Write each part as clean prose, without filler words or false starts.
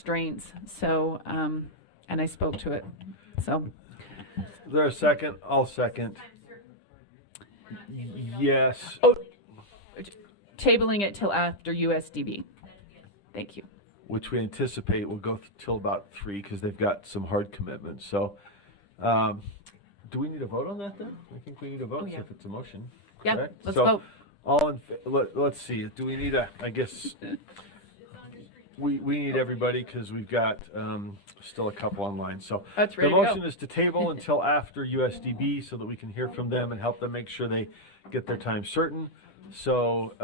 constraints. So, and I spoke to it. So. Is there a second? I'll second. Yes. Oh, tabling it till after USDB. Thank you. Which we anticipate will go till about 3 because they've got some hard commitments. So, do we need a vote on that then? I think we need a vote if it's a motion. Yeah, correct? let's so vote. All in. Let's see. Do we need I guess we need everybody because we've got still a couple online. So the motion is to table until after USDB so that we can hear from them and help them make sure they get their time certain. So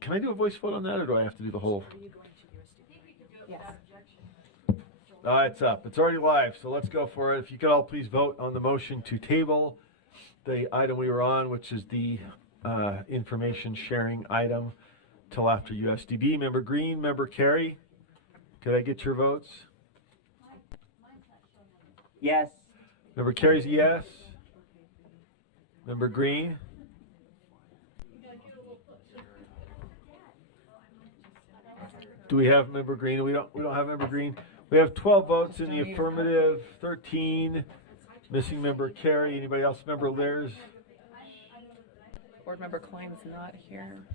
can I do a voice vote on that, or do I have to do the whole? Yes. It's up. It's already live, so let's go for it. If you could all please vote on the motion to table the item we were on, which is the information sharing item, till after USDB. Member Green, Member Carey, could I get your votes? Yes. Member Carey's a yes. Member Green? Do we have Member Green? We don't have Member Green. We have 12 votes in the affirmative, 13. Missing Member Carey. Anybody else? Member Lears? Board Member Klein's not here.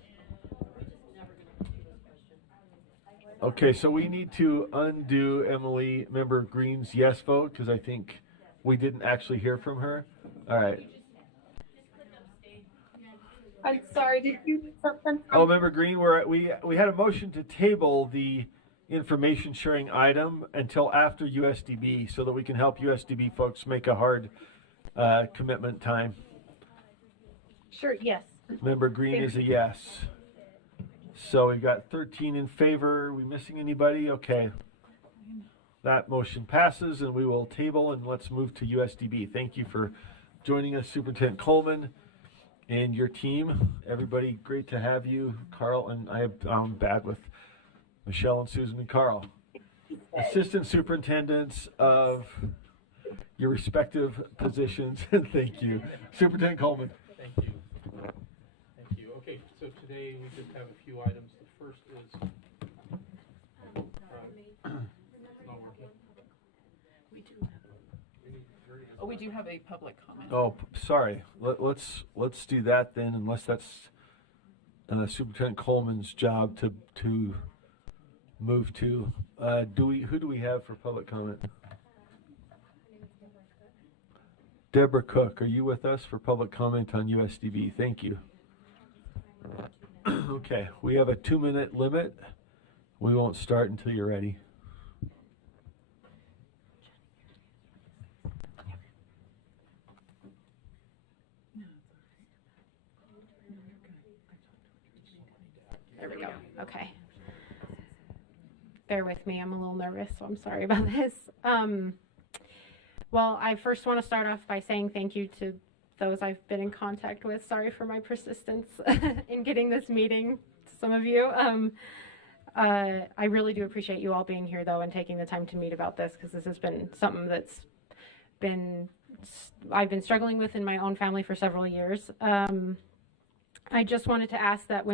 Okay, so we need to undo Emily, Member Green's yes vote because I think we didn't actually hear from her. All right. I'm sorry, did you need something? Oh, Member Green, we had a motion to table the information sharing item until after USDB so that we can help USDB folks make a hard commitment time. Sure, yes. Member Green is a yes. So we've got 13 in favor. Are we missing anybody? Okay. That motion passes and we will table and let's move to USDB. Thank you for joining us, Superintendent Coleman and your team. Everybody, great to have you. Carl, and I'm bad with Michelle and Susan and Carl. Assistant superintendents of your respective positions. Thank you. Superintendent Coleman. Thank you. Thank you. Okay, so today we just have a few items. The first is not working. We do have a public comment. Oh, sorry. Let's do that then, unless that's Superintendent Coleman's job to move to. Who do we have for public comment? Deborah Cook, are you with us for public comment on USDB? Thank you. Okay, we have a 2-minute limit. We won't start until you're ready. There we go. Okay. Bear with me. I'm a little nervous, so I'm sorry about this. Well, I first want to start off by saying thank you to those I've been in contact with. Sorry for my persistence in getting this meeting to some of you. I really do appreciate you all being here, though, and taking the time to meet about this, because this has been something I've been struggling with in my own family for several years. I just wanted to ask that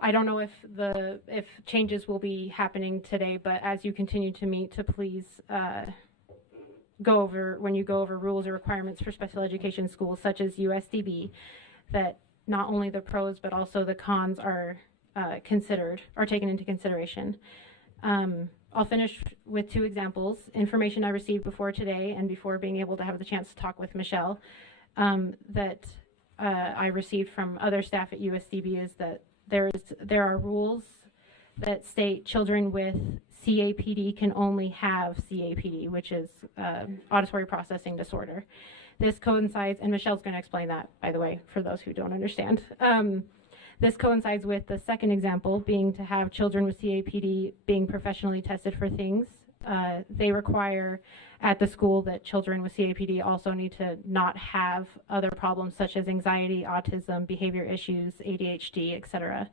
I don't know if changes will be happening today, but as you continue to meet, to please when you go over rules or requirements for special education schools such as USDB, that not only the pros but also the cons are taken into consideration. I'll finish with 2 examples. Information I received before today and before being able to have the chance to talk with Michelle that I received from other staff at USDB is that there are rules that state children with CAPD can only have CAPD, which is auditory processing disorder. This coincides, and Michelle's going to explain that, by the way, for those who don't understand. This coincides with the second example, being to have children with CAPD being professionally tested for things. They require at the school that children with CAPD also need to not have other problems such as anxiety, autism, behavior issues, ADHD, etc.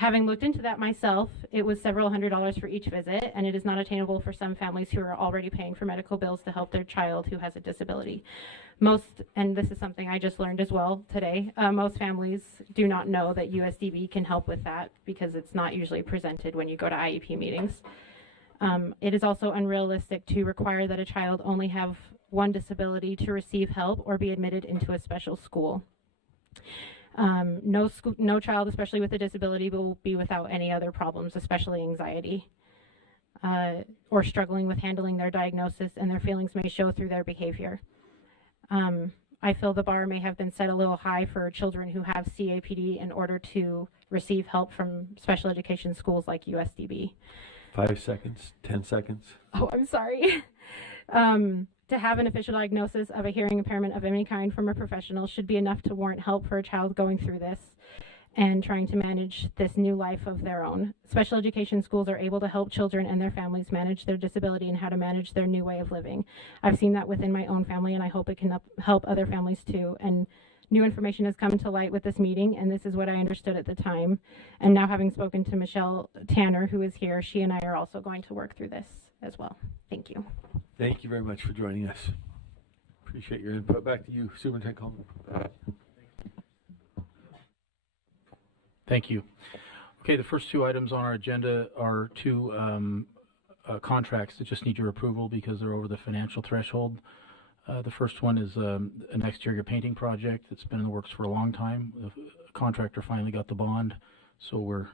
Having looked into that myself, it was several $100s for each visit, and it is not attainable for some families who are already paying for medical bills to help their child who has a disability. Most, and this is something I just learned as well today, most families do not know that USDB can help with that because it's not usually presented when you go to IEP meetings. It is also unrealistic to require that a child only have one disability to receive help or be admitted into a special school. No child, especially with a disability, will be without any other problems, especially anxiety, or struggling with handling their diagnosis, and their feelings may show through their behavior. I feel the bar may have been set a little high for children who have CAPD in order to receive help from special education schools like USDB. 5 seconds, 10 seconds. Oh, I'm sorry. To have an official diagnosis of a hearing impairment of any kind from a professional should be enough to warrant help for a child going through this and trying to manage this new life of their own. Special education schools are able to help children and their families manage their disability and how to manage their new way of living. I've seen that within my own family, and I hope it can help other families too. And new information has come to light with this meeting, and this is what I understood at the time. And now, having spoken to Michelle Tanner, who is here, she and I are also going to work through this as well. Thank you. Thank you very much for joining us. Appreciate your input. Back to you, Superintendent Coleman. Thank you. Okay, the first two items on our agenda are two contracts that just need your approval because they're over the financial threshold. The first one is an exterior painting project that's been in the works for a long time. The contractor finally got the bond, so we're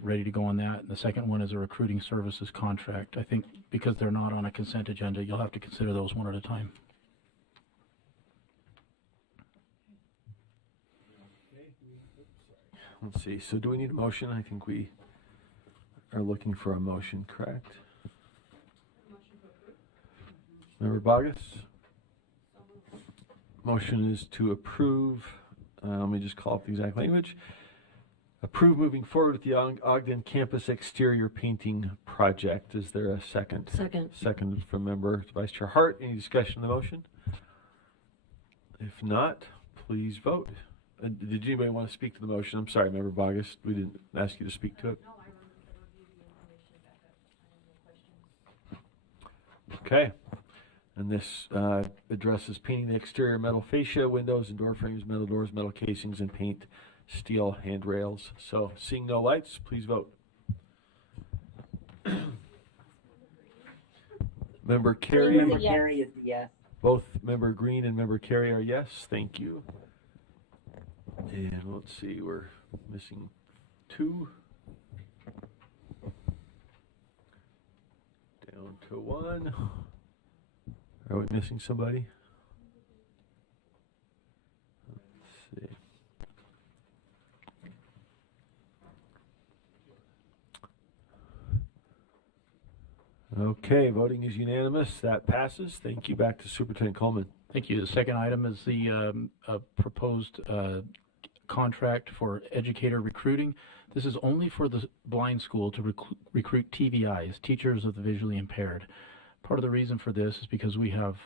ready to go on that. And the second one is a recruiting services contract. I think because they're not on a consent agenda, you'll have to consider those one at a time. Let's see. So do we need a motion? I think we are looking for a motion, correct? Member Bogus? Motion is to approve. Let me just call up the exact language. Approve moving forward with the Ogden campus exterior painting project. Is there a second? Second. Second from Member Vice Chair Hart. Any discussion on the motion? If not, please vote. Did anybody want to speak to the motion? I'm sorry, Member Bogus. We didn't ask you to speak to it. No, I reviewed the information back up. Okay. And this addresses painting the exterior metal fascia, windows and door frames, metal doors, metal casings, and paint steel handrails. So, seeing no lights, please vote. Member Carey. Member Carey is the yes. Both Member Green and Member Carey are yes. Thank you. And let's see, we're missing two. Down to one. Are we missing somebody? Let's see. Okay, voting is unanimous. That passes. Thank you. Back to Superintendent Coleman. Thank you. The second item is the proposed contract for educator recruiting. This is only for the blind school to recruit TVIs, teachers of the visually impaired. Part of the reason for this is because we have,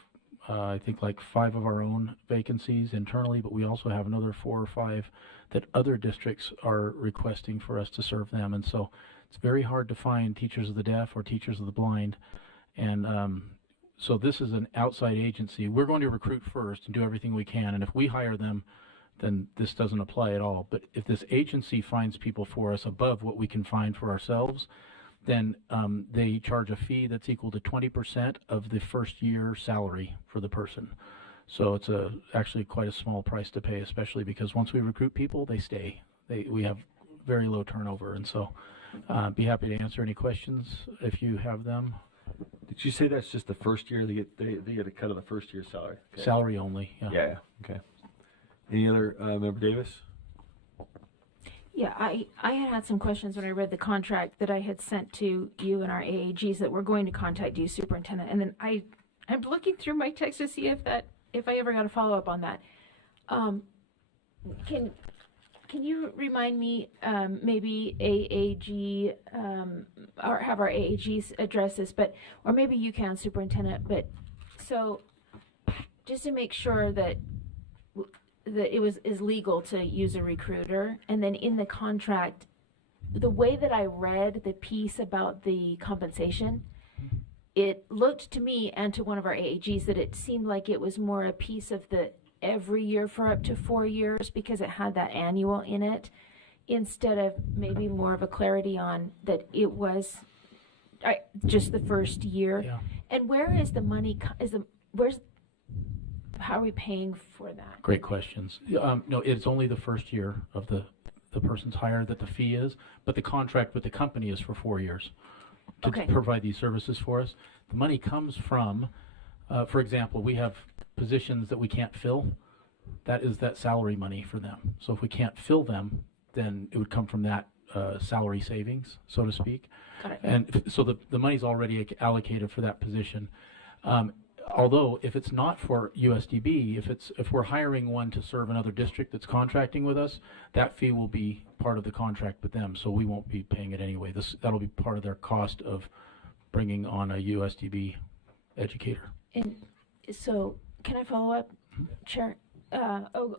I think, like 5 of our own vacancies internally, but we also have another 4 or 5 that other districts are requesting for us to serve them. And so it's very hard to find teachers of the deaf or teachers of the blind. And so this is an outside agency. We're going to recruit first and do everything we can. And if we hire them, then this doesn't apply at all. But if this agency finds people for us above what we can find for ourselves, then they charge a fee that's equal to 20% of the first year salary for the person. So it's actually quite a small price to pay, especially because once we recruit people, they stay. We have very low turnover. And so be happy to answer any questions if you have them. Did you say that's just the first year? They get a cut of the first year's salary? Okay. Salary only, yeah. Yeah, okay. Any other, Member Davis? Yeah, I had some questions when I read the contract that I had sent to you and our AAGs that we're going to contact you, Superintendent. And then I'm looking through my text to see if I ever got a follow up on that. Can you remind me maybe AAG or have our AAGs address this, or maybe you can, Superintendent. But so just to make sure that it is legal to use a recruiter, and then in the contract, the way that I read the piece about the compensation, it looked to me and to one of our AAGs that it seemed like it was more a piece of the every year for up to 4 years because it had that annual in it, instead of maybe more of a clarity on that it was just the first year. Yeah. And where is the money, how are we paying for that? Great questions. No, it's only the first year of the person's hire that the fee is, but the contract with the company is for 4 years to Okay. provide these services for us. The money comes from, for example, we have positions that we can't fill. That is that salary money for them. So if we can't fill them, then it would come from that salary savings, so to speak. Got it. And so the money's already allocated for that position. Although if it's not for USDB, if we're hiring one to serve another district that's contracting with us, that fee will be part of the contract with them, so we won't be paying it anyway. That'll be part of their cost of bringing on a USDB educator. And so, can I follow up, Chair?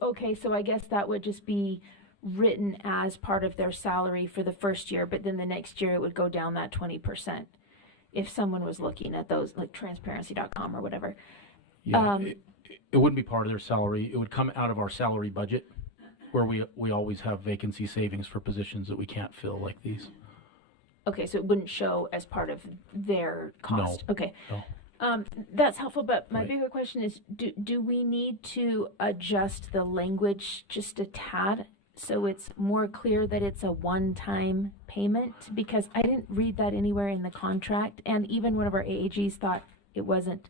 Okay, so I guess that would just be written as part of their salary for the first year, but then the next year it would go down that 20%. If someone was looking at those, like transparency.com or whatever. Yeah, it wouldn't be part of their salary. It would come out of our salary budget, where we always have vacancy savings for positions that we can't fill, like these. Okay, so it wouldn't show as part of their cost? No. Okay. No. That's helpful, but my Right. bigger question is, do we need to adjust the language just a tad so it's more clear that it's a one-time payment? Because I didn't read that anywhere in the contract, and even one of our AAGs thought it wasn't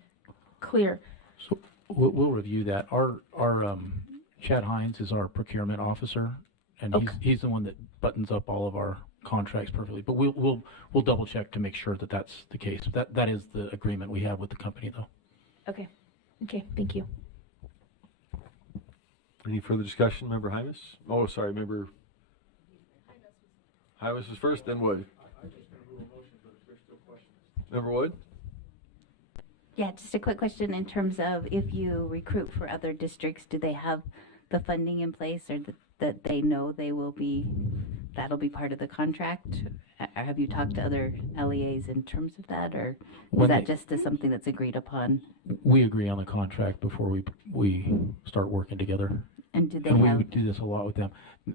clear. So we'll review that. Our Chad Hines is our procurement officer, and Okay. he's the one that buttons up all of our contracts perfectly. But we'll double check to make sure that that's the case. That is the agreement we have with the company, though. Okay, thank you. Any further discussion, Member Hymas? Oh, sorry, Member Hymas was first, then Wood. Member Wood? Yeah, just a quick question in terms of if you recruit for other districts, do they have the funding in place, or that they know that'll be part of the contract? Or have you talked to other LEAs in terms of that, or is When that they- just something that's agreed upon? We agree on the contract before we start working together. And do they And we have, would do this a lot with them.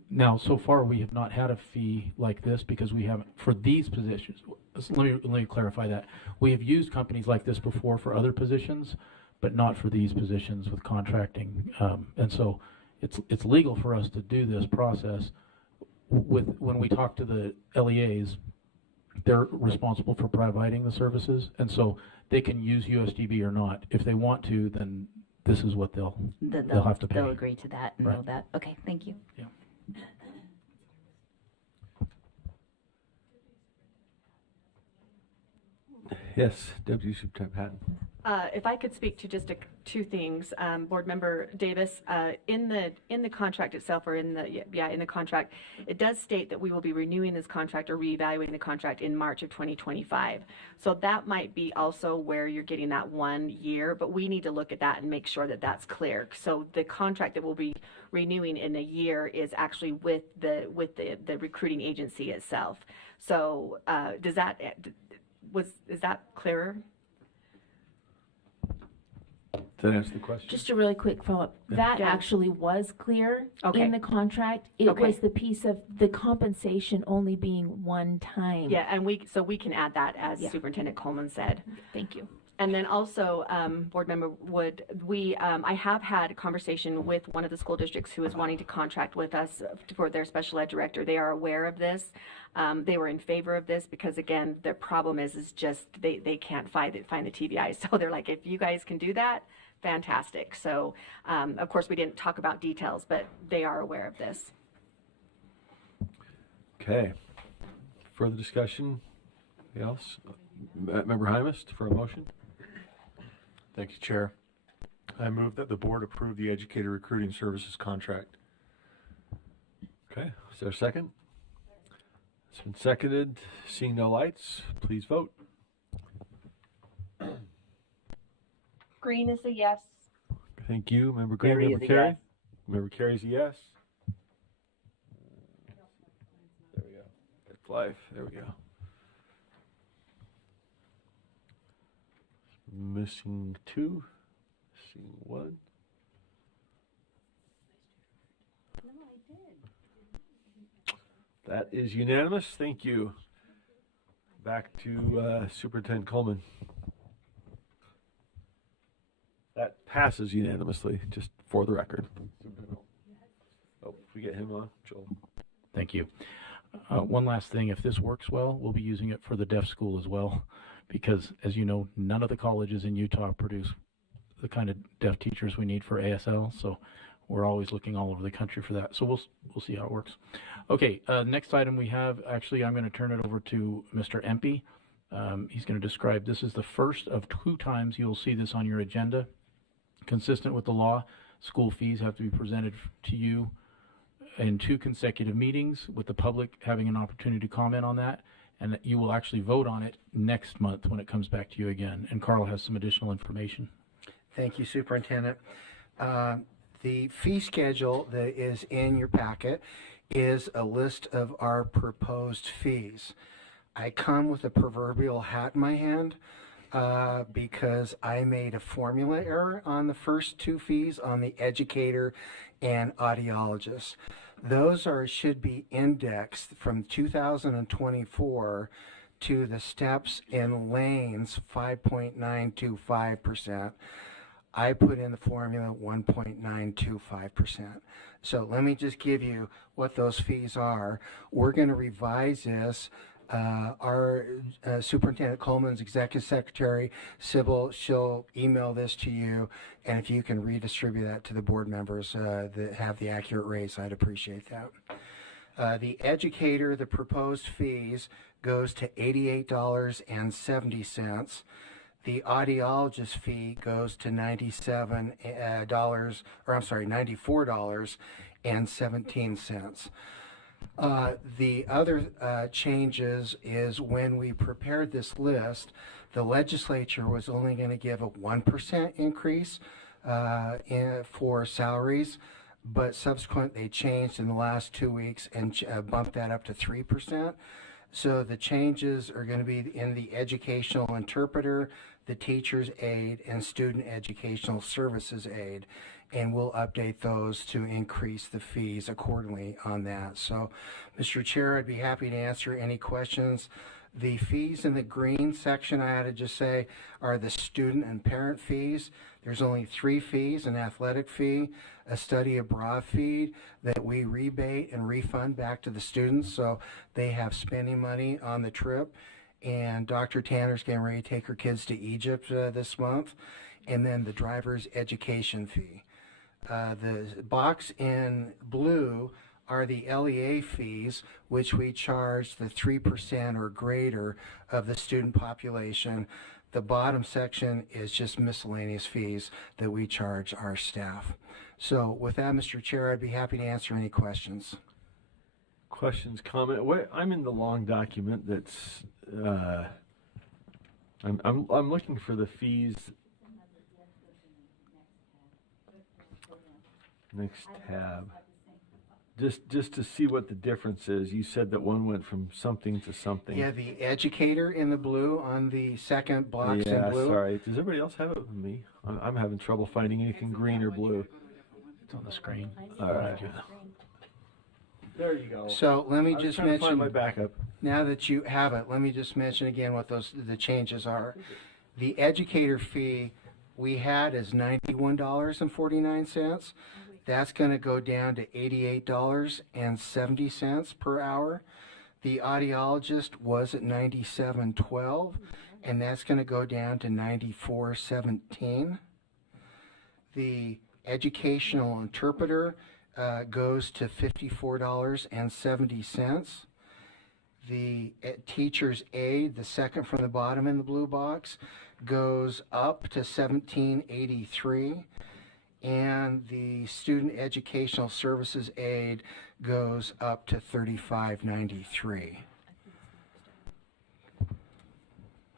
Now, so far, we have not had a fee like this because we haven't, for these positions, so let me clarify that. We have used companies like this before for other positions, but not for these positions with contracting. And so it's legal for us to do this process. When we talk to the LEAs, they're responsible for providing the services, and so they can use USDB or not. If they want to, then this is what they'll have to pay. they'll agree to that and know Right. that? Okay, thank you. Yeah. Yes, Deputy Superintendent Patton. If I could speak to just two things, Board Member Davis, in the contract itself, or in the contract, it does state that we will be renewing this contract or reevaluating the contract in March of 2025. So that might be also where you're getting that 1 year, but we need to look at that and make sure that that's clear. So the contract that we'll be renewing in a year is actually with the recruiting agency itself. So is that clearer? Does that answer the question? Just a really quick follow-up. That Yeah. actually was clear Okay. in the contract. It Okay. was the piece of the compensation only being one time. Yeah, and we can add that, as Yeah. Superintendent Coleman said. Thank you. And then also, Board Member Wood, I have had a conversation with one of the school districts who is wanting to contract with us for their special ed director. They are aware of this. They were in favor of this because, again, their problem is just they can't find the TBI. So they're like, if you guys can do that, fantastic. So, of course, we didn't talk about details, but they are aware of this. Okay. Further discussion? Anything else? Member Hymas for a motion? Thank you, Chair. I move that the board approve the educator recruiting services contract. Okay, is there a second? It's been seconded. Seeing no lights, please vote. Green is a yes. Thank you, Member Green. Carey Member is a Carey? yes. Member Carey is a yes. There we go. Got Life. There we go. Missing 2, missing 1. That is unanimous. Thank you. Back to Superintendent Coleman. That passes unanimously, just for the record. Oh, we get him on, Joel. Thank you. One last thing, if this works well, we'll be using it for the deaf school as well, because as you know, none of the colleges in Utah produce the kind of deaf teachers we need for ASL, so we're always looking all over the country for that. So we'll see how it works. Okay, next item we have, actually I'm going to turn it over to Mr. Empey. He's going to describe, this is the first of 2 times you'll see this on your agenda. Consistent with the law, school fees have to be presented to you in 2 consecutive meetings, with the public having an opportunity to comment on that, and that you will actually vote on it next month when it comes back to you again. And Carl has some additional information. Thank you, Superintendent. The fee schedule that is in your packet is a list of our proposed fees. I come with a proverbial hat in my hand because I made a formula error on the first 2 fees on the educator and audiologist. Those should be indexed from 2024 to the steps in lanes 5.925%. I put in the formula 1.925%. So let me just give you what those fees are. We're going to revise this. Our Superintendent Coleman's Executive Secretary, Sybil, she'll email this to you, and if you can redistribute that to the board members that have the accurate rates, I'd appreciate that. The educator, the proposed fees goes to $88.70. The audiologist fee goes to $94.17. The other changes is when we prepared this list, the legislature was only going to give a 1% increase for salaries, but subsequently they changed in the last 2 weeks and bumped that up to 3%. So the changes are going to be in the educational interpreter, the teacher's aide, and student educational services aide. And we'll update those to increase the fees accordingly on that. So, Mr. Chair, I'd be happy to answer any questions. The fees in the green section, I had to just say, are the student and parent fees. There's only 3 fees: an athletic fee, a study abroad fee that we rebate and refund back to the students so they have spending money on the trip. And Dr. Tanner's getting ready to take her kids to Egypt this month. And then the driver's education fee. The box in blue are the LEA fees, which we charge the 3% or greater of the student population. The bottom section is just miscellaneous fees that we charge our staff. So with that, Mr. Chair, I'd be happy to answer any questions. Questions, comment? I'm in the long document that's, I'm looking for the fees. Next tab. Just to see what the difference is. You said that one went from something to something. Yeah, the educator in the blue on the second box in blue. Yeah, sorry. Does everybody else have it with me? I'm having trouble finding anything green or blue. It's on the screen. All right. There you go. So let me just mention, find my backup. now that you have it, let me just mention again what the changes are. The educator fee we had is $91.49. That's going to go down to $88.70 per hour. The audiologist was at $97.12, and that's going to go down to $94.17. The educational interpreter goes to $54.70. The teacher's aide, the second from the bottom in the blue box, goes up to $17.83. And the student educational services aide goes up to $35.93.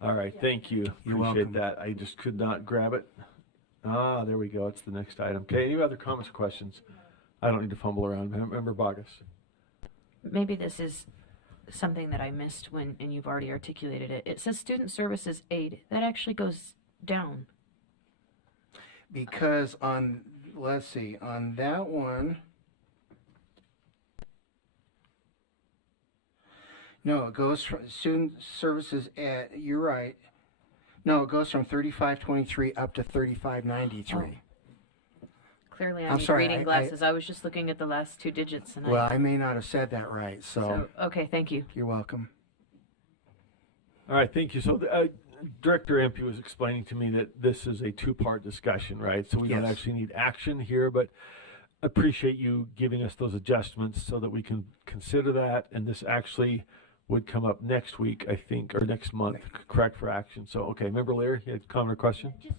All right, thank you. You're Appreciate welcome. that. I just could not grab it. Ah, there we go. It's the next item. Okay, any other comments or questions? I don't need to fumble around. Member Bogus. Maybe this is something that I missed and you've already articulated it. It says student services aid. That actually goes down. Because let's see, on that one, no, it goes from student services you're right. No, it goes from 3523 up to 3593. Clearly, I I'm need sorry, reading glasses. I was just looking at the last two digits, and Well, I may not have said that right, so okay, thank you. you're welcome. All right, thank you. So Director Empey was explaining to me that this is a two-part discussion, right? So we don't Yes. actually need action here, but appreciate you giving us those adjustments so that we can consider that. And this actually would come up next week, I think, or next month, correct, for action. So, okay, Member Lear, you had a comment or question? Just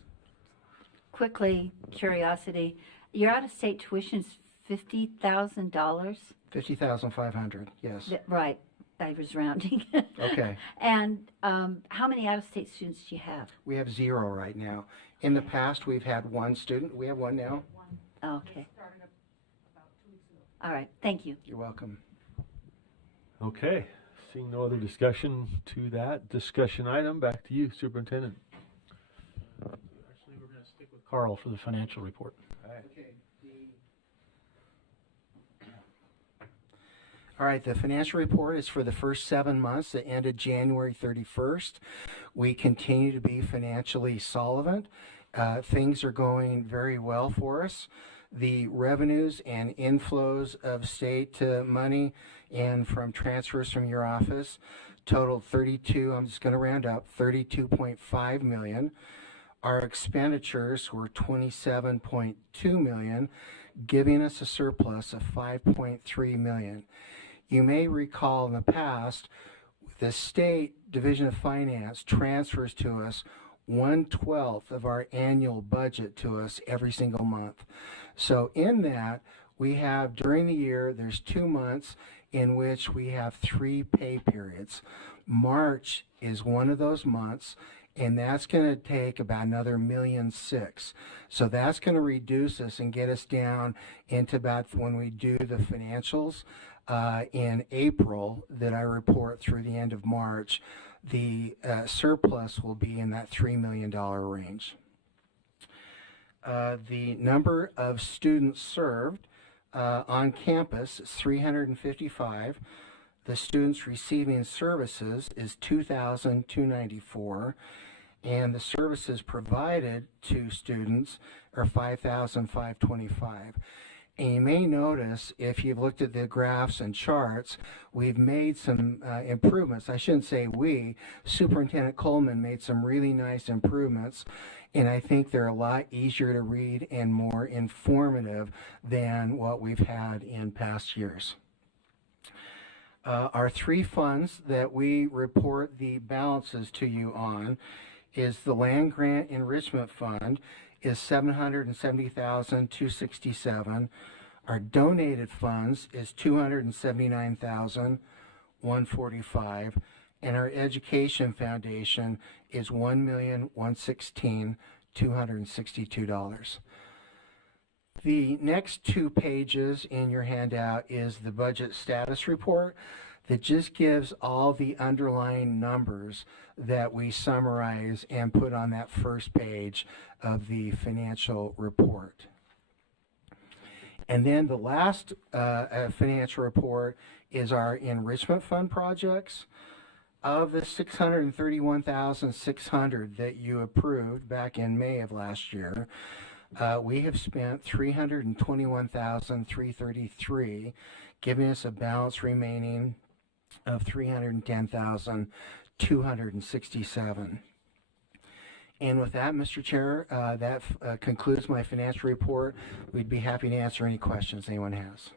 quickly, curiosity, your out-of-state tuition's $50,000? 50,500, yes. Right, I was rounding. Okay. And how many out-of-state students do you have? We have 0 right now. In the past, we've had 1 student. We have 1 now. Okay. All right, thank you. You're welcome. Okay, seeing no other discussion to that discussion item, back to you, Superintendent. Actually, we're going to stick with Carl for the financial report. All right, the financial report is for the first 7 months that ended January 31st. We continue to be financially solvent. Things are going very well for us. The revenues and inflows of state money and from transfers from your office totaled I'm just going to round up, 32.5 million. Our expenditures were 27.2 million, giving us a surplus of 5.3 million. You may recall in the past, the State Division of Finance transfers to us 1/12 of our annual budget to us every single month. So in that, we have during the year, there's 2 months in which we have 3 pay periods. March is one of those months, and that's going to take about another $1.6 million. So that's going to reduce us and get us down into about when we do the financials in April that I report through the end of March, the surplus will be in that $3 million range. The number of students served on campus is 355. The students receiving services is 2,294, and the services provided to students are 5,525. And you may notice, if you've looked at the graphs and charts, we've made some improvements. I shouldn't say we. Superintendent Coleman made some really nice improvements, and I think they're a lot easier to read and more informative than what we've had in past years. Our 3 funds that we report the balances to you on is the Land Grant Enrichment Fund is $770,267. Our donated funds is $279,145, and our Education Foundation is $1,116,262. The next 2 pages in your handout is the budget status report that just gives all the underlying numbers that we summarize and put on that first page of the financial report. And then the last financial report is our enrichment fund projects. Of the $631,600 that you approved back in May of last year, we have spent $321,333, giving us a balance remaining of $310,267. And with that, Mr. Chair, that concludes my financial report. We'd be happy to answer any questions anyone has.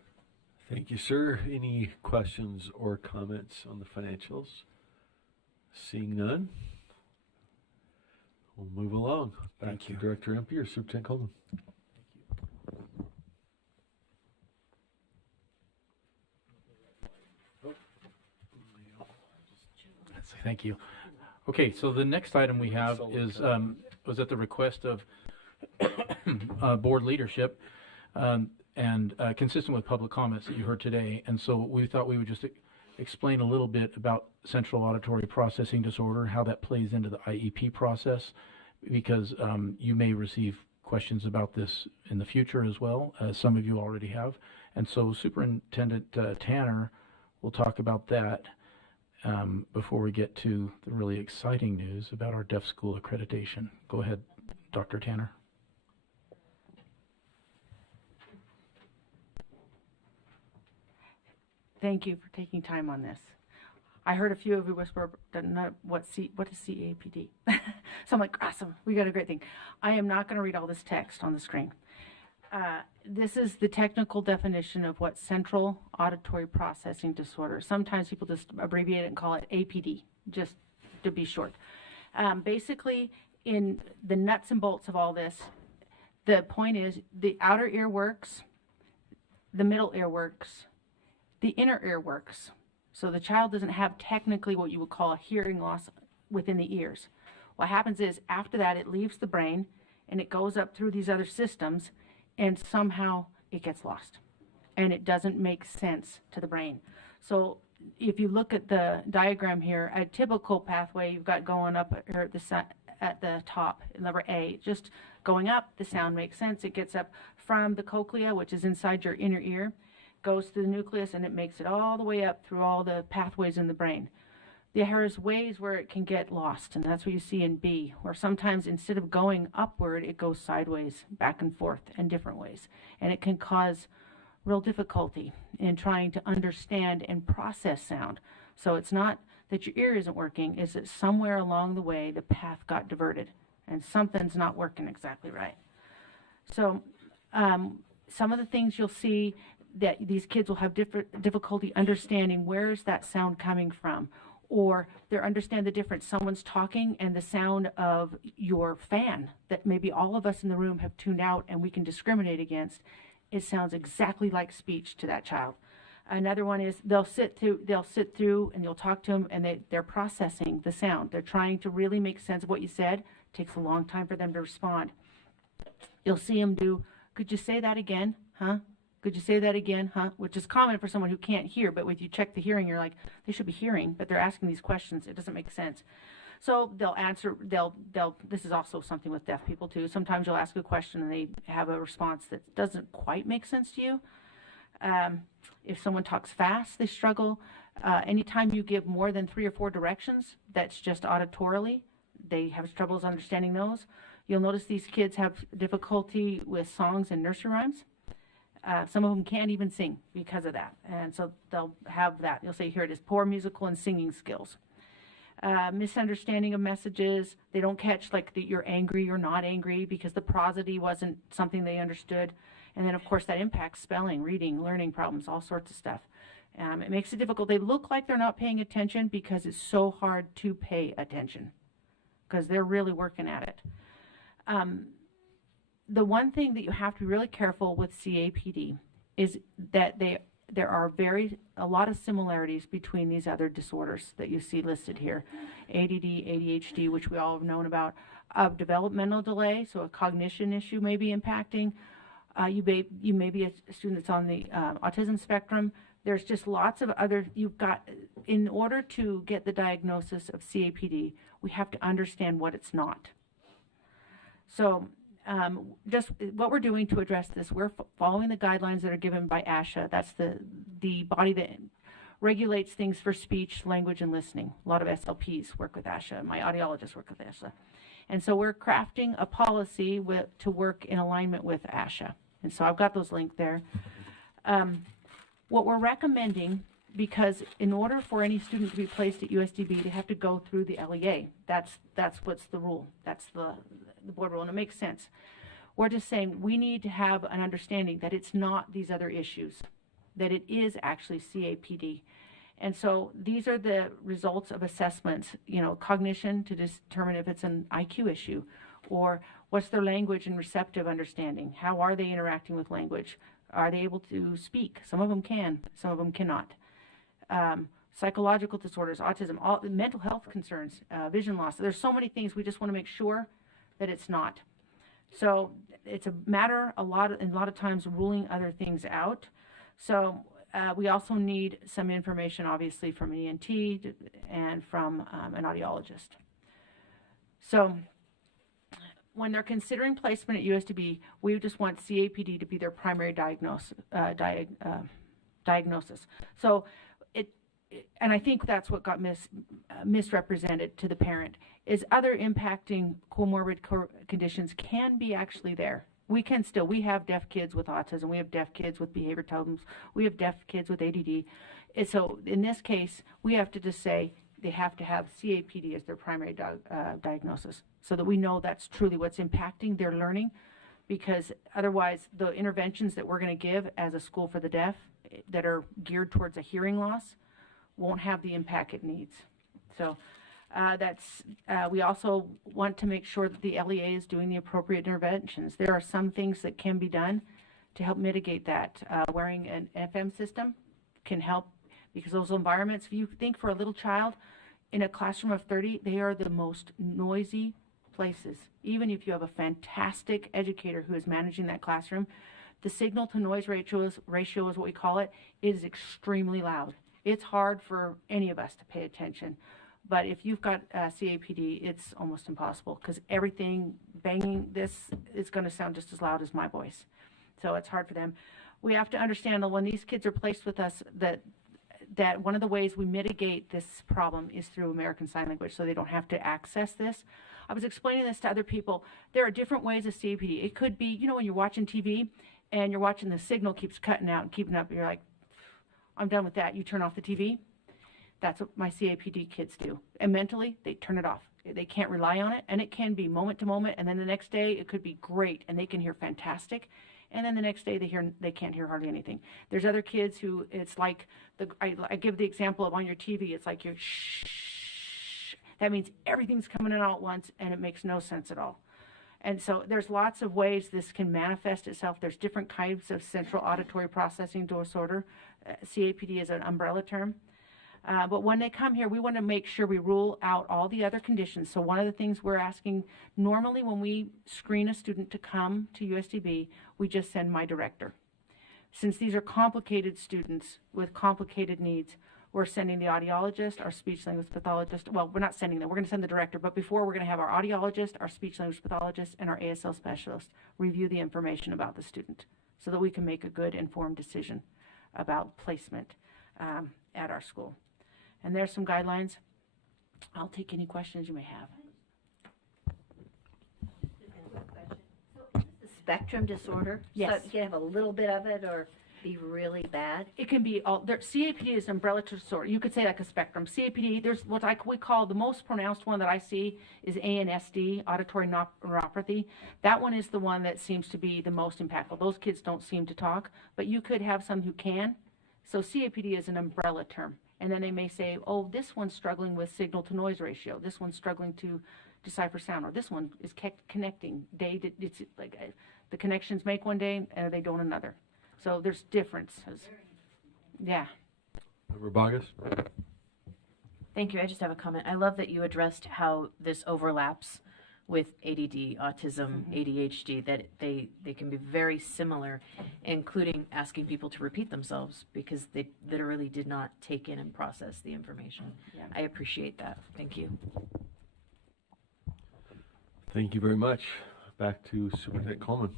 Thank you, sir. Any questions or comments on the financials? Seeing none, we'll move along. Back Thank to you. Director Empey or Superintendent Coleman. Thank you. Okay, so the next item we have is, was at the request of board leadership and consistent with public comments that you heard today. And so we thought we would just explain a little bit about central auditory processing disorder, how that plays into the IEP process, because you may receive questions about this in the future as well, as some of you already have. And so Superintendent Tanner will talk about that before we get to the really exciting news about our deaf school accreditation. Go ahead, Dr. Tanner. Thank you for taking time on this. I heard a few of you whisper, what is CAPD? So I'm like, awesome, we got a great thing. I am not going to read all this text on the screen. This is the technical definition of what central auditory processing disorder. Sometimes people just abbreviate it and call it APD, just to be short. Basically, in the nuts and bolts of all this, the point is the outer ear works, the middle ear works, the inner ear works. So the child doesn't have technically what you would call a hearing loss within the ears. What happens is after that it leaves the brain and it goes up through these other systems and somehow it gets lost and it doesn't make sense to the brain. So if you look at the diagram here, a typical pathway you've got going up here at the top, letter A, just going up, the sound makes sense. It gets up from the cochlea, which is inside your inner ear, goes to the nucleus, and it makes it all the way up through all the pathways in the brain. There's ways where it can get lost, and that's what you see in B, where sometimes instead of going upward, it goes sideways, back and forth in different ways. And it can cause real difficulty in trying to understand and process sound. So it's not that your ear isn't working, it's that somewhere along the way the path got diverted and something's not working exactly right. So some of the things you'll see that these kids will have difficulty understanding where is that sound coming from, or they understand the difference. Someone's talking and the sound of your fan that maybe all of us in the room have tuned out and we can discriminate against, it sounds exactly like speech to that child. Another one is they'll sit through and you'll talk to them and they're processing the sound. They're trying to really make sense of what you said. It takes a long time for them to respond. You'll see them do, could you say that again, huh? Could you say that again, huh? Which is common for someone who can't hear, but when you check the hearing, you're like, they should be hearing, but they're asking these questions. It doesn't make sense. So they'll answer, this is also something with deaf people too. Sometimes you'll ask a question and they have a response that doesn't quite make sense to you. If someone talks fast, they struggle. Anytime you give more than 3 or 4 directions, that's just auditorily, they have troubles understanding those. You'll notice these kids have difficulty with songs and nursery rhymes. Some of them can't even sing because of that. And so they'll have that. You'll say, here it is, poor musical and singing skills. Misunderstanding of messages. They don't catch like that you're angry or not angry because the prosody wasn't something they understood. And then, of course, that impacts spelling, reading, learning problems, all sorts of stuff. It makes it difficult. They look like they're not paying attention because it's so hard to pay attention because they're really working at it. The one thing that you have to be really careful with CAPD is that there are a lot of similarities between these other disorders that you see listed here. ADD, ADHD, which we all have known about, developmental delay, so a cognition issue may be impacting. You may be a student that's on the autism spectrum. There's just lots of other, in order to get the diagnosis of CAPD, we have to understand what it's not. So just what we're doing to address this, we're following the guidelines that are given by ASHA. That's the body that regulates things for speech, language, and listening. A lot of SLPs work with ASHA. My audiologists work with ASHA. And so we're crafting a policy to work in alignment with ASHA. And so I've got those linked there. What we're recommending, because in order for any student to be placed at USDB, they have to go through the LEA. That's what's the rule. That's the board rule, and it makes sense. We're just saying we need to have an understanding that it's not these other issues, that it is actually CAPD. And so these are the results of assessments, cognition to determine if it's an IQ issue, or what's their language and receptive understanding. How are they interacting with language? Are they able to speak? Some of them can, some of them cannot. Psychological disorders, autism, all mental health concerns, vision loss. There's so many things we just want to make sure that it's not. So it's a matter a lot of times ruling other things out. So we also need some information, obviously, from an ENT and from an audiologist. So when they're considering placement at USDB, we just want CAPD to be their primary diagnosis. So and I think that's what got misrepresented to the parent, is other impacting comorbid conditions can be actually there. We have deaf kids with autism, we have deaf kids with behavior problems, we have deaf kids with ADD. And so in this case, we have to just say they have to have CAPD as their primary diagnosis, so that we know that's truly what's impacting their learning, because otherwise the interventions that we're going to give as a school for the deaf that are geared towards a hearing loss won't have the impact it needs. So we also want to make sure that the LEA is doing the appropriate interventions. There are some things that can be done to help mitigate that. Wearing an FM system can help, because those environments, if you think for a little child in a classroom of 30, they are the most noisy places. Even if you have a fantastic educator who is managing that classroom, the signal to noise ratio is what we call it, is extremely loud. It's hard for any of us to pay attention. But if you've got CAPD, it's almost impossible, because everything banging this is going to sound just as loud as my voice. So it's hard for them. We have to understand that when these kids are placed with us, that one of the ways we mitigate this problem is through American Sign Language, so they don't have to access this. I was explaining this to other people. There are different ways of CAPD. It could be, when you're watching TV and you're watching the signal keeps cutting out and keeping up, and you're like, I'm done with that. You turn off the TV. That's what my CAPD kids do. And mentally, they turn it off. They can't rely on it, and it can be moment to moment, and then the next day it could be great, and they can hear fantastic, and then the next day they can't hear hardly anything. There's other kids who, it's like, I give the example of on your TV, it's like you're shh. That means everything's coming in all at once, and it makes no sense at all. And so there's lots of ways this can manifest itself. There's different types of central auditory processing disorder. CAPD is an umbrella term. But when they come here, we want to make sure we rule out all the other conditions. So one of the things we're asking, normally when we screen a student to come to USDB, we just send my director. Since these are complicated students with complicated needs, we're sending the audiologist, our speech language pathologist. Well, we're not sending them. We're going to send the director. But before, we're going to have our audiologist, our speech language pathologist, and our ASL specialist review the information about the student, so that we can make a good informed decision about placement at our school. And there's some guidelines. I'll take any questions you may have. So is this a spectrum disorder? Yes. So you can have a little bit of it or be really bad? It can be all. CAPD is an umbrella disorder. You could say like a spectrum. CAPD, there's what we call the most pronounced one that I see is ANSD, auditory neuropathy. That one is the one that seems to be the most impactful. Those kids don't seem to talk, but you could have some who can. So CAPD is an umbrella term. And then they may say, oh, this one's struggling with signal to noise ratio. This one's struggling to decipher sound, or this one is connecting. It's like the connections make one day and they don't another. So there's differences. Yeah. Member Bogus? Thank you. I just have a comment. I love that you addressed how this overlaps with ADD, autism, ADHD, that they can be very similar, including asking people to repeat themselves because they literally did not take in and process the information. Yeah. I appreciate that. Thank you. Thank you very much. Back to Superintendent Coleman.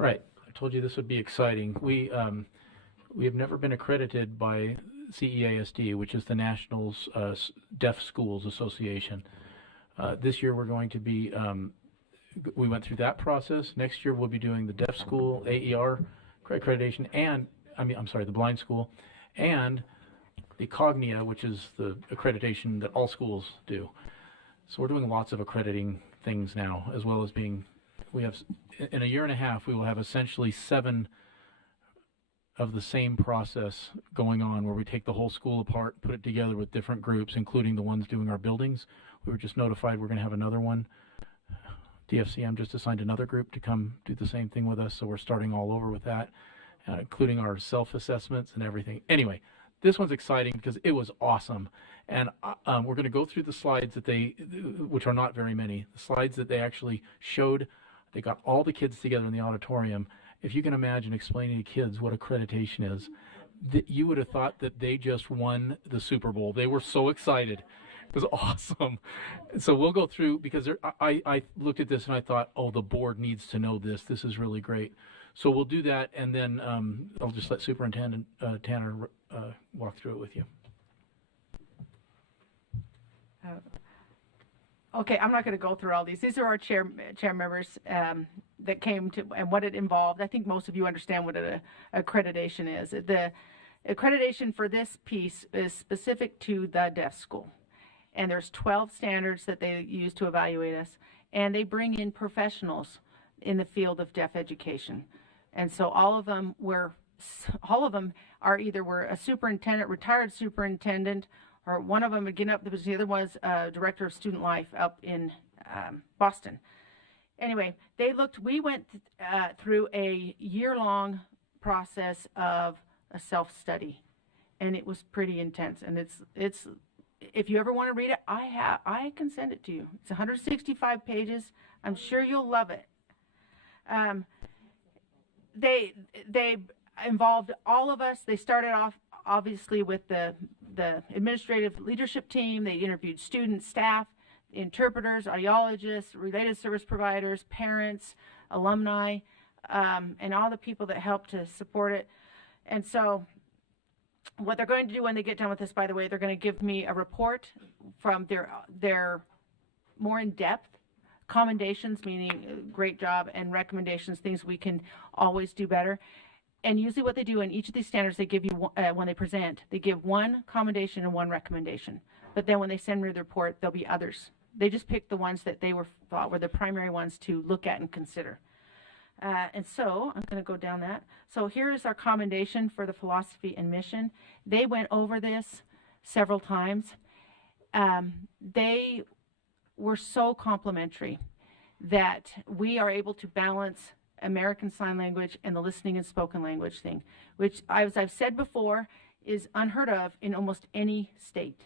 All right, I told you this would be exciting. We have never been accredited by CEASD, which is the National Deaf Schools Association. This year we're going to be, we went through that process. Next year we'll be doing the deaf school AER accreditation and, the blind school, and the Cognia, which is the accreditation that all schools do. So we're doing lots of accrediting things now, as well as we have, in a year and a half, we will have essentially 7 of the same process going on, where we take the whole school apart, put it together with different groups, including the ones doing our buildings. We were just notified we're going to have another one. DFCM just assigned another group to come do the same thing with us, so we're starting all over with that, including our self-assessments and everything. Anyway, this one's exciting because it was awesome. And we're going to go through the slides that which are not very many, the slides that they actually showed. They got all the kids together in the auditorium, if you can imagine explaining to kids what accreditation is, you would have thought that they just won the Super Bowl. They were so excited. It was awesome. So we'll go through, because I looked at this and I thought, oh, the board needs to know this. This is really great. So we'll do that, and then I'll just let Superintendent Tanner walk through it with you. Okay, I'm not going to go through all these. These are our chair members that came to, and what it involved. I think most of you understand what an accreditation is. The accreditation for this piece is specific to the deaf school. And there's 12 standards that they use to evaluate us. And they bring in professionals in the field of deaf education. And so all of them are either were a superintendent, retired superintendent, or one of them, again, the other was director of student life up in Boston. Anyway, we went through a year-long process of a self-study, and it was pretty intense. And it's if you ever want to read it, I can send it to you. It's 165 pages. I'm sure you'll love it. They involved all of us. They started off obviously with the administrative leadership team. They interviewed students, staff, interpreters, audiologists, related service providers, parents, alumni, and all the people that helped to support it. And so what they're going to do when they get done with this, by the way, they're going to give me a report from their more in-depth commendations, meaning great job, and recommendations, things we can always do better. And usually what they do in each of these standards, they give you, when they present, they give one commendation and one recommendation. But then when they send me the report, there'll be others. They just pick the ones that they thought were the primary ones to look at and consider. And so I'm going to go down that. So here is our commendation for the philosophy and mission. They went over this several times. They were so complimentary that we are able to balance American Sign Language and the listening and spoken language thing, which, as I've said before, is unheard of in almost any state.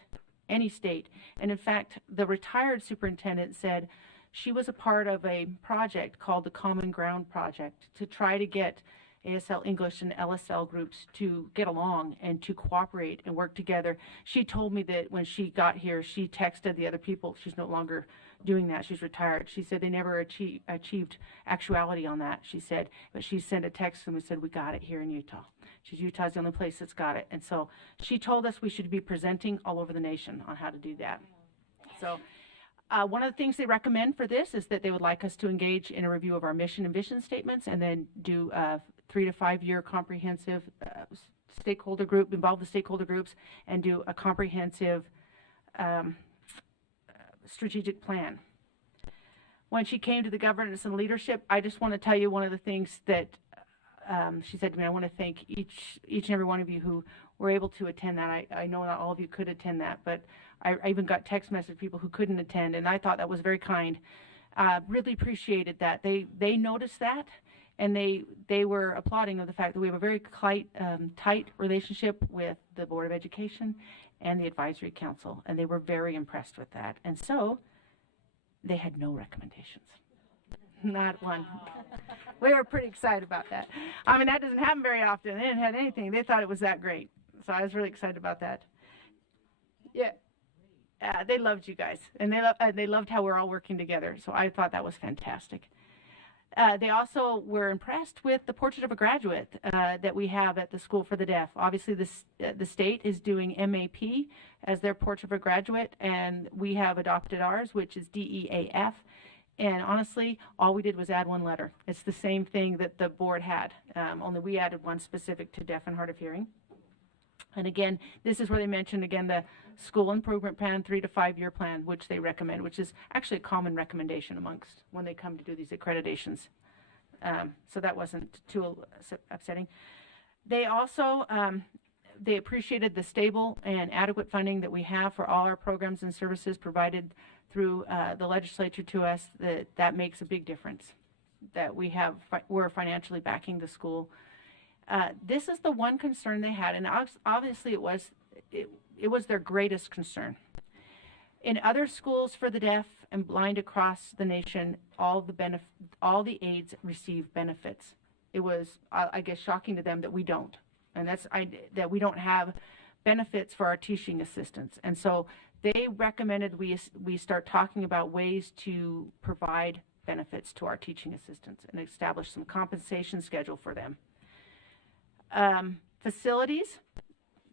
Any state. And in fact, the retired superintendent said she was a part of a project called the Common Ground Project to try to get ASL English and LSL groups to get along and to cooperate and work together. She told me that when she got here, she texted the other people. She's no longer doing that. She's retired. She said they never achieved actuality on that, she said. But she sent a text to them and said, we got it here in Utah. Utah's the only place that's got it. And so she told us we should be presenting all over the nation on how to do that. So one of the things they recommend for this is that they would like us to engage in a review of our mission and vision statements, and then do a 3 to 5 year comprehensive stakeholder group, involve the stakeholder groups, and do a comprehensive strategic plan. When she came to the governance and leadership, I just want to tell you one of the things that she said to me. I want to thank each and every one of you who were able to attend that. I know not all of you could attend that, but I even got text message people who couldn't attend, and I thought that was very kind. Really appreciated that. They noticed that, and they were applauding of the fact that we have a very tight relationship with the Board of Education and the Advisory Council, and they were very impressed with that. And so they had no recommendations. Not one. We were pretty excited about that. I mean, that doesn't happen very often. They didn't have anything. They thought it was that great. So I was really excited about that. Yeah. They loved you guys, and they loved how we're all working together. So I thought that was fantastic. They also were impressed with the Portrait of a Graduate that we have at the School for the Deaf. Obviously, the state is doing MAP as their Portrait of a Graduate, and we have adopted ours, which is DEAF. And honestly, all we did was add one letter. It's the same thing that the board had, only we added one specific to deaf and hard of hearing. And again, this is where they mentioned, again, the school improvement plan, 3 to 5 year plan, which they recommend, which is actually a common recommendation amongst when they come to do these accreditations. So that wasn't too upsetting. They also, they appreciated the stable and adequate funding that we have for all our programs and services provided through the legislature to us. That makes a big difference, that we're financially backing the school. This is the one concern they had, and obviously it was their greatest concern. In other schools for the deaf and blind across the nation, all the aides receive benefits. it was, I guess, shocking to them that we don't. And that we don't have benefits for our teaching assistants. And so they recommended we start talking about ways to provide benefits to our teaching assistants and establish some compensation schedule for them. Facilities,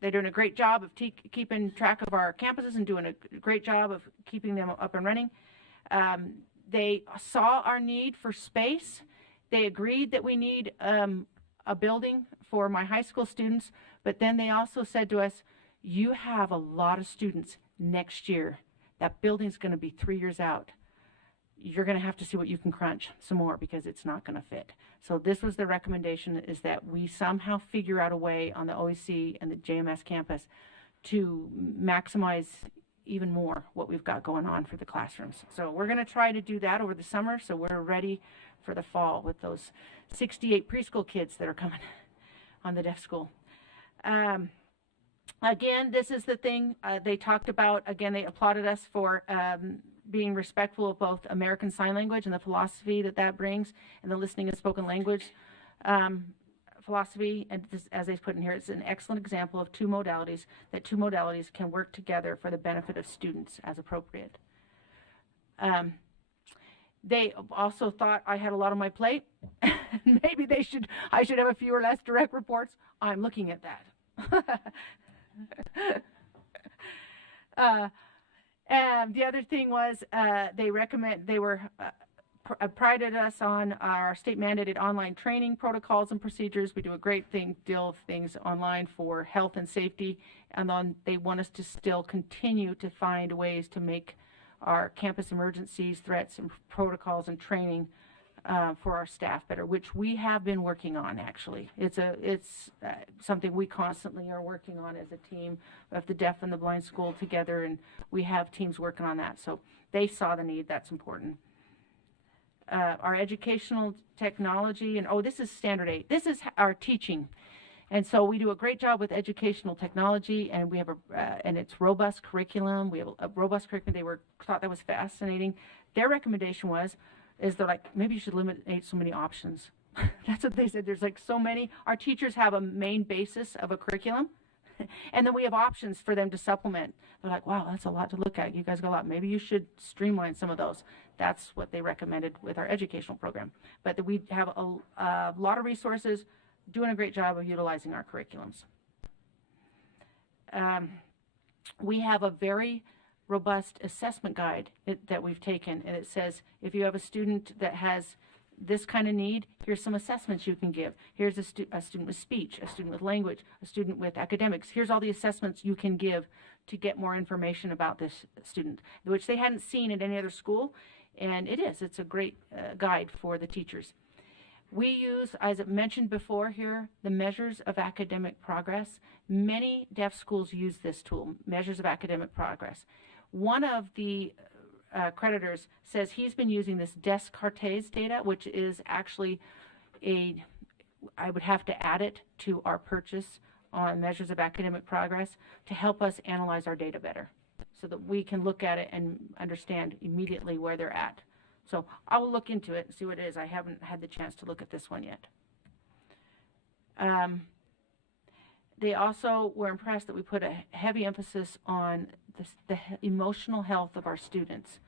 they're doing a great job of keeping track of our campuses and doing a great job of keeping them up and running. They saw our need for space. They agreed that we need a building for my high school students, but then they also said to us, you have a lot of students next year. That building's going to be 3 years out. You're going to have to see what you can crunch some more because it's not going to fit. So this was the recommendation, is that we somehow figure out a way on the OEC and the JMS campus to maximize even more what we've got going on for the classrooms. So we're going to try to do that over the summer, so we're ready for the fall with those 68 preschool kids that are coming on the deaf school. Again, this is the thing they talked about. Again, they applauded us for being respectful of both American Sign Language and the philosophy that brings, and the listening and spoken language philosophy. And this, as they put in here, it's an excellent example of two modalities can work together for the benefit of students as appropriate. They also thought I had a lot on my plate. Maybe I should have a few or less direct reports. I'm looking at that. And the other thing was they prided us on our state mandated online training protocols and procedures. We do a great deal of things online for health and safety, and then they want us to still continue to find ways to make our campus emergencies, threats, and protocols and training for our staff better, which we have been working on. Actually, it's something we constantly are working on as a team of the deaf and the blind school together, and we have teams working on that. So they saw the need. That's important. Our educational technology, and this is standard 8. This is our teaching, and so we do a great job with educational technology, and we have and it's robust curriculum. We have a robust curriculum. They thought that was fascinating. Their recommendation is they're like, maybe you should eliminate so many options. That's what they said. There's like so many. Our teachers have a main basis of a curriculum, and then we have options for them to supplement. They're like, wow, that's a lot to look at. You guys got a lot. Maybe you should streamline some of those. That's what they recommended with our educational program. But we have a lot of resources, doing a great job of utilizing our curriculums. We have a very robust assessment guide that we've taken, and it says if you have a student that has this kind of need, here's some assessments you can give. Here's a student with speech, a student with language, a student with academics. Here's all the assessments you can give to get more information about this student, which they hadn't seen at any other school, and it's a great guide for the teachers. We use, as I mentioned before here, the measures of academic progress. Many deaf schools use this tool, measures of academic progress. One of the creditors says he's been using this Descartes data, which is actually I would have to add it to our purchase on measures of academic progress to help us analyze our data better so that we can look at it and understand immediately where they're at. So I will look into it and see what it is. I haven't had the chance to look at this one yet. They also were impressed that we put a heavy emphasis on the emotional health of our students,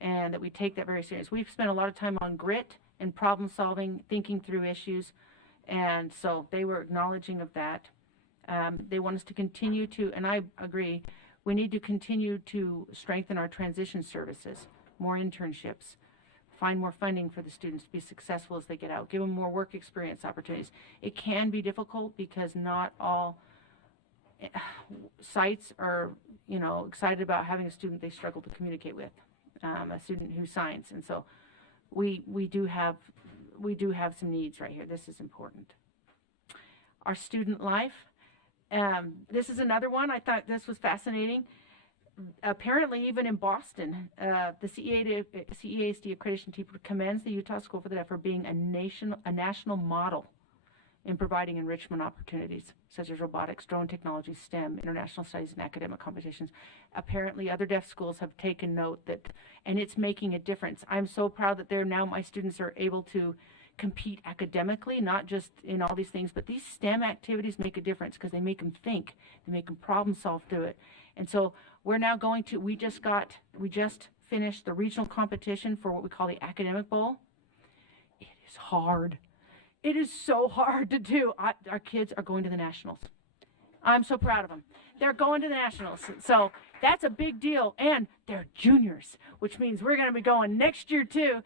and that we take that very serious. We've spent a lot of time on grit and problem solving, thinking through issues, and so they were acknowledging of that. They want us to continue to, and I agree, we need to continue to strengthen our transition services, more internships, find more funding for the students to be successful as they get out, give them more work experience opportunities. It can be difficult because not all sites are, excited about having a student they struggle to communicate with, a student who signs, and so we do have some needs right here. This is important. Our student life. This is another one. I thought this was fascinating. Apparently, even in Boston, the CEASD accreditation team commends the Utah School for the Deaf for being a national model in providing enrichment opportunities, such as robotics, drone technology, STEM, international studies, and academic competitions. Apparently, other deaf schools have taken note and it's making a difference. I'm so proud that my students are able to compete academically, not just in all these things, but these STEM activities make a difference because they make them think, they make them problem solve through it. And so we're now going to, we just finished the regional competition for what we call the Academic Bowl. It is hard. It is so hard to do. Our kids are going to the nationals. I'm so proud of them. They're going to the nationals. So that's a big deal. And they're juniors, which means we're going to be going next year too.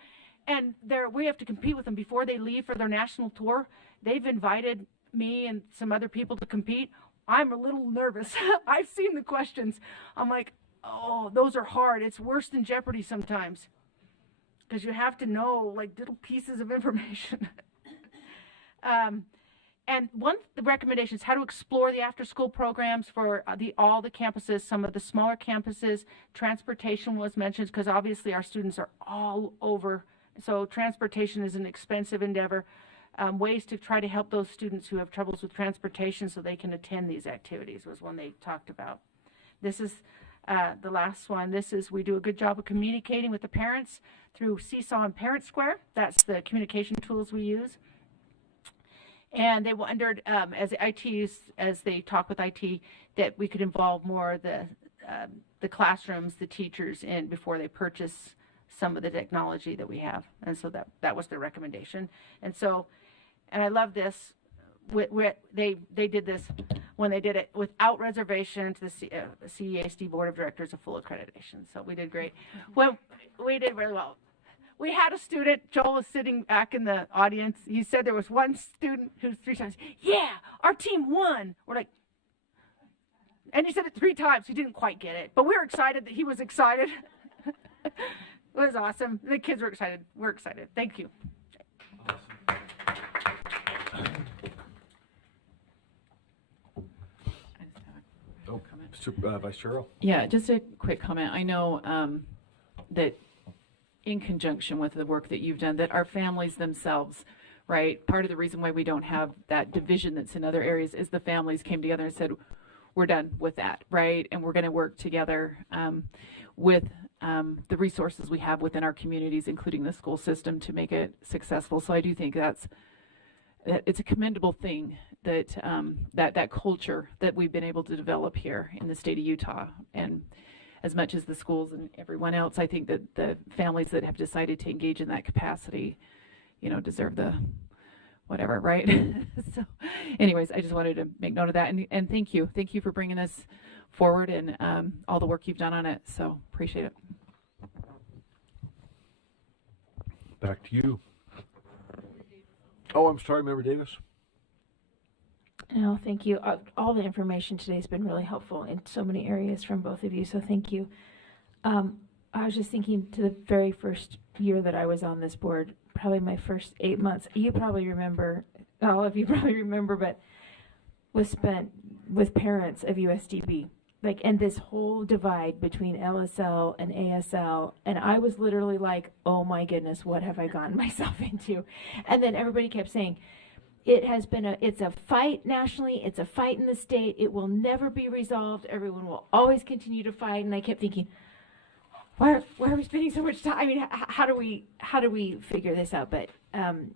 And we have to compete with them before they leave for their national tour. They've invited me and some other people to compete. I'm a little nervous. I've seen the questions. I'm like, oh, those are hard. It's worse than Jeopardy sometimes because you have to know like little pieces of information. And one of the recommendations, how to explore the after-school programs for all the campuses, some of the smaller campuses. Transportation was mentioned because obviously our students are all over. So transportation is an expensive endeavor. Ways to try to help those students who have troubles with transportation so they can attend these activities was one they talked about. This is the last one. We do a good job of communicating with the parents through Seesaw and Parent Square. That's the communication tools we use. And they wondered, as they talk with IT, that we could involve more the classrooms, the teachers, in before they purchase some of the technology that we have. And so that was their recommendation. And I love this. They did this when they did it without reservation to the CEASD Board of Directors of full accreditation. So we did great. Well, we did really well. We had a student, Joel was sitting back in the audience. He said there was one student who 3 times, yeah, our team won. We're like, and he said it 3 times. He didn't quite get it, but we were excited that he was excited. It was awesome. The kids were excited. We're excited. Thank you. Mr. Vice Chair. Yeah, just a quick comment. I know that in conjunction with the work that you've done, that our families themselves, right, part of the reason why we don't have that division that's in other areas is the families came together and said, we're done with that, right, and we're going to work together with the resources we have within our communities, including the school system, to make it successful. So I do think it's a commendable thing that that culture that we've been able to develop here in the state of Utah. And as much as the schools and everyone else, I think that the families that have decided to engage in that capacity, deserve the whatever, right? So anyways, I just wanted to make note of that. And thank you for bringing this forward and all the work you've done on it. So appreciate it. Back to you. Oh, I'm sorry, Member Davis. No, thank you. All the information today has been really helpful in so many areas from both of you, so thank you. I was just thinking to the very first year that I was on this board, probably my first 8 months, you probably remember, all of you probably remember, but was spent with parents of USDB. And this whole divide between LSL and ASL, and I was literally like, oh my goodness, what have I gotten myself into? And then everybody kept saying, it's a fight nationally, it's a fight in the state, it will never be resolved, everyone will always continue to fight. And I kept thinking, why are we spending so much time? I mean, how do we figure this out? But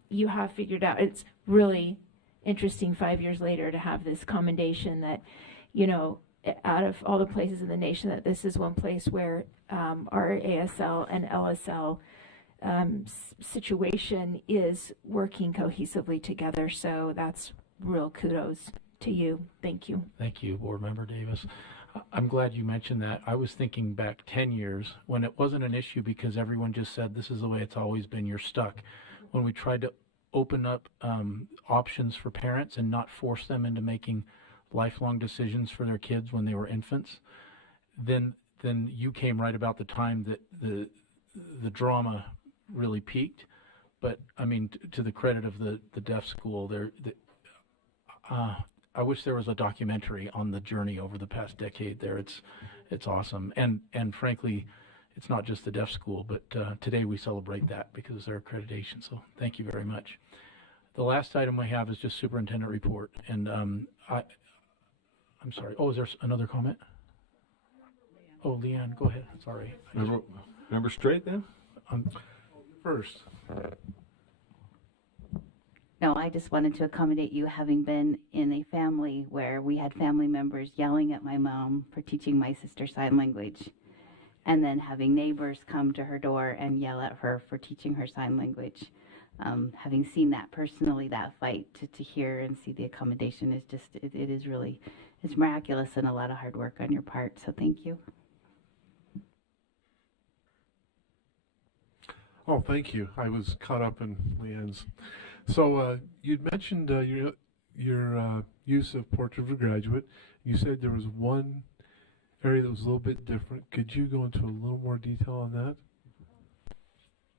you have figured out. It's really interesting 5 years later to have this commendation that, out of all the places in the nation, that this is one place where our ASL and LSL situation is working cohesively together. So that's real kudos to you. Thank you. Thank you, Board Member Davis. I'm glad you mentioned that. I was thinking back 10 years when it wasn't an issue because everyone just said, this is the way it's always been, you're stuck. When we tried to open up options for parents and not force them into making lifelong decisions for their kids when they were infants, then you came right about the time that the drama really peaked. But I mean, to the credit of the deaf school, I wish there was a documentary on the journey over the past decade there. It's awesome. And frankly, it's not just the deaf school, but today we celebrate that because of their accreditation. So thank you very much. The last item we have is just superintendent report. And I'm sorry. Oh, is there another comment? Oh, Leanne, go ahead. Sorry. Member Straight then? First. No, I just wanted to accommodate you, having been in a family where we had family members yelling at my mom for teaching my sister sign language, and then having neighbors come to her door and yell at her for teaching her sign language. Having seen that personally, that fight, to hear and see the accommodation is just, it is really, it's miraculous and a lot of hard work on your part, so thank you. Oh, thank you. I was caught up in Leanne's. So you'd mentioned your use of Portrait of a Graduate. You said there was one area that was a little bit different. Could you go into a little more detail on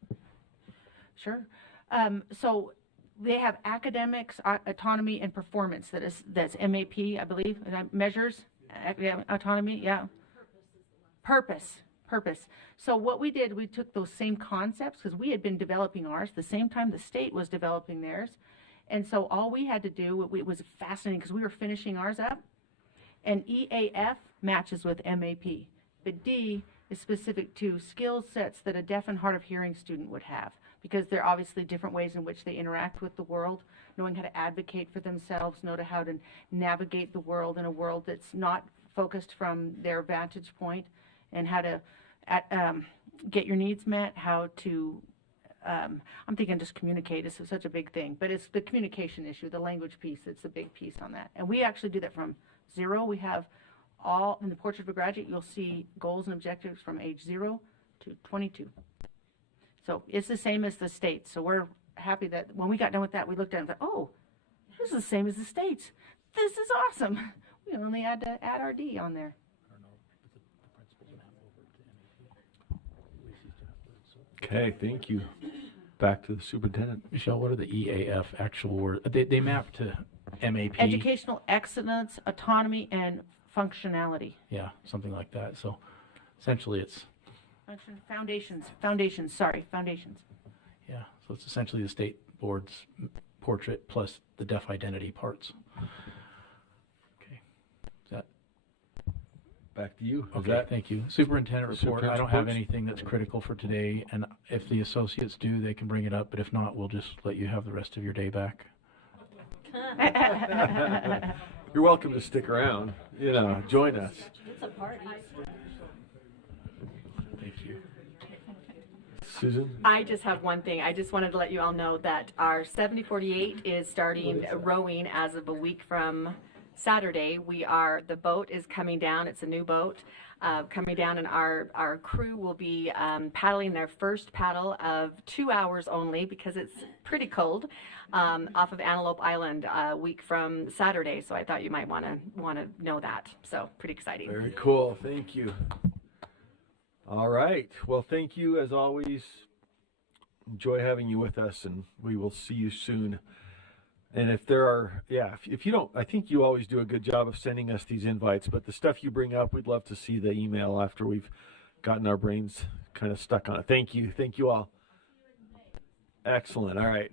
that? Sure. So they have academics, autonomy, and performance. That's MAP, I believe. Measures autonomy. Yeah. Purpose. So what we did, we took those same concepts, because we had been developing ours the same time the state was developing theirs. And so all we had to do, it was fascinating because we were finishing ours up. And EAF matches with MAP. But D is specific to skill sets that a deaf and hard of hearing student would have, because there are obviously different ways in which they interact with the world, knowing how to advocate for themselves, know how to navigate the world in a world that's not focused from their vantage point, and how to get your needs met, how to, I'm thinking just communicate is such a big thing, but it's the communication issue, the language piece, it's a big piece on that. And we actually do that from 0. We have all, in the Portrait of a Graduate, you'll see goals and objectives from age 0 to 22. So it's the same as the states. So we're happy that when we got done with that, we looked at it and thought, oh, this is the same as the states. This is awesome. We only had to add our D on there. Okay, thank you. Back to the superintendent. Michelle, what are the EAF actual words? They map to MAP. Educational excellence, autonomy, and functionality. Yeah, something like that. So essentially it's... Foundations. Yeah, so it's essentially the state board's portrait plus the deaf identity parts. Okay. Is that... Back to you. Okay, thank you. Superintendent report. I don't have reports? anything that's critical for today, and if the associates do, they can bring it up, but if not, we'll just let you have the rest of your day back. You're welcome to stick around. Join us. It's a party. Thank you. Susan? I just have one thing. I just wanted to let you all know that our 7048 is starting rowing as of a week from Saturday. The boat is coming down. It's a new boat coming down, and our crew will be paddling their first paddle of 2 hours only, because it's pretty cold, off of Antelope Island a week from Saturday. So I thought you might want to know that. So pretty exciting. Very cool. Thank you. All right. Well, thank you as always. Enjoy having you with us, and we will see you soon. And if there are, if you don't, I think you always do a good job of sending us these invites, but the stuff you bring up, we'd love to see the email after we've gotten our brains kind of stuck on it. Thank you. Thank you all. Excellent. All right.